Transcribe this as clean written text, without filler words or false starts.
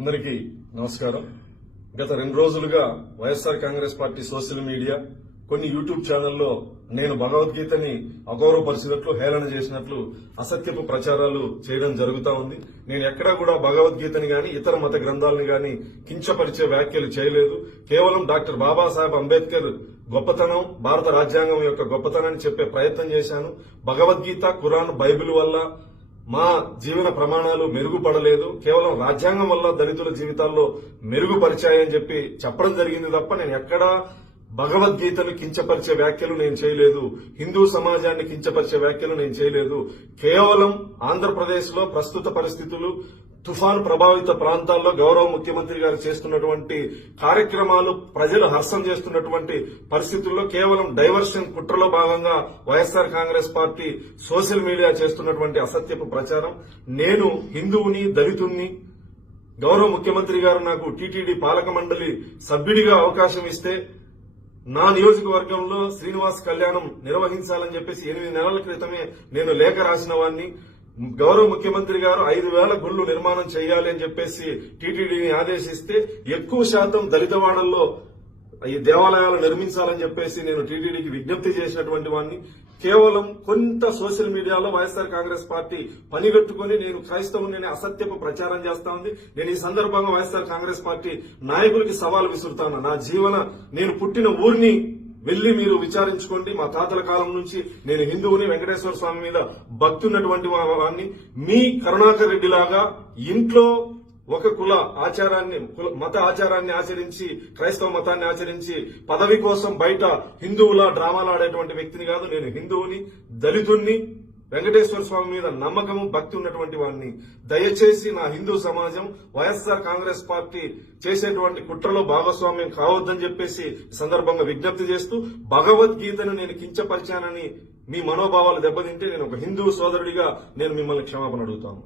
అందరికీ నమస్కారం. గత 2 రోజులుగా YSR Congress party social media కొన్ని యూట్యూబ్ ఛానల్లో నేను భగవద్గీతని అగౌరవపరిచినట్లు, హేళన చేసినట్లు అసత్యపు ప్రచారాలు చేయడం జరుగుతా ఉంది. నేను ఎక్కడా కూడా భగవద్గీతని గాని ఇతర మత గ్రంథాలను గాని కించపరిచే వ్యాఖ్యలు చేయలేదు. కేవలం డాక్టర్ బాబాసాహెబ్ అంబేద్కర్ గొప్పతనం, భారత రాజ్యాంగం యొక్క గొప్పతనాన్ని చెప్పే ప్రయత్నం చేశాను. భగవద్గీత, ఖురాన్, బైబిల్ వల్ల మా జీవన ప్రమాణాలు మెరుగుపడలేదు, కేవలం రాజ్యాంగం వల్ల దళితుల జీవితాల్లో మెరుగుపరిచాయని చెప్పి చెప్పడం జరిగింది తప్ప నేను ఎక్కడా భగవద్గీతను కించపరిచే వ్యాఖ్యలు నేను చేయలేదు. హిందూ సమాజాన్ని కించపరిచే వ్యాఖ్యలు నేను చేయలేదు. కేవలం ఆంధ్రప్రదేశ్ లో ప్రస్తుత పరిస్థితులు, తుఫాను ప్రభావిత ప్రాంతాల్లో గౌరవ ముఖ్యమంత్రి గారు చేస్తున్నటువంటి కార్యక్రమాలు, ప్రజలు హర్షం చేస్తున్నటువంటి పరిస్థితుల్లో కేవలం డైవర్షన్ కుట్రలో భాగంగా YSR Congress party social media చేస్తున్నటువంటి అసత్యపు ప్రచారం. నేను హిందువుని, దళితుణ్ణి. గౌరవ ముఖ్యమంత్రి గారు నాకు టీటీడీ పాలక మండలి సభ్యుడిగా అవకాశం ఇస్తే నా నియోజకవర్గంలో శ్రీనివాస్ కళ్యాణం నిర్వహించాలని చెప్పేసి 8 నెలల క్రితమే నేను లేఖ రాసిన వాడిని. గౌరవ ముఖ్యమంత్రి గారు 5,000 గుళ్లు నిర్మాణం చేయాలి అని చెప్పేసి టీటీడీని ఆదేశిస్తే ఎక్కువ శాతం దళితవాడల్లో ఈ దేవాలయాలు నిర్మించాలని చెప్పేసి నేను టీటీడీకి విజ్ఞప్తి చేసినటువంటి వాడిని. కేవలం కొంత సోషల్ మీడియాలో వైఎస్ఆర్ కాంగ్రెస్ పార్టీ పనిగట్టుకుని నేను క్రైస్తవుని అసత్యపు ప్రచారం చేస్తా ఉంది. నేను ఈ సందర్భంగా వైఎస్ఆర్ కాంగ్రెస్ పార్టీ నాయకులకి సవాల్ విసురుతాను. నేను పుట్టిన ఊరిని వెళ్లి మీరు విచారించుకోండి. మా తాతల కాలం నుంచి నేను హిందువుని, వెంకటేశ్వర స్వామి మీద భక్తి ఉన్నటువంటి వాడిని. మీ కరుణాకర్ రెడ్డి లాగా ఇంట్లో ఒక మత ఆచారాన్ని ఆచరించి, క్రైస్తవ మతాన్ని ఆచరించి పదవి కోసం బయట హిందువులా డ్రామాలు ఆడేటువంటి వ్యక్తిని కాదు. నేను హిందువుని, దళితుణ్ణి, వెంకటేశ్వర స్వామి మీద నమ్మకము, భక్తి ఉన్నటువంటి వాడిని. దయచేసి నా హిందూ సమాజం వైఎస్ఆర్ కాంగ్రెస్ పార్టీ చేసేటువంటి కుట్రలో భాగస్వామ్యం కావద్దని చెప్పేసి సందర్భంగా విజ్ఞప్తి చేస్తూ, భగవద్గీతను నేను కించపరిచానని మీ మనోభావాలు దెబ్బతింటే నేను ఒక హిందూ సోదరుడిగా నేను మిమ్మల్ని క్షమాపణ అడుగుతాను.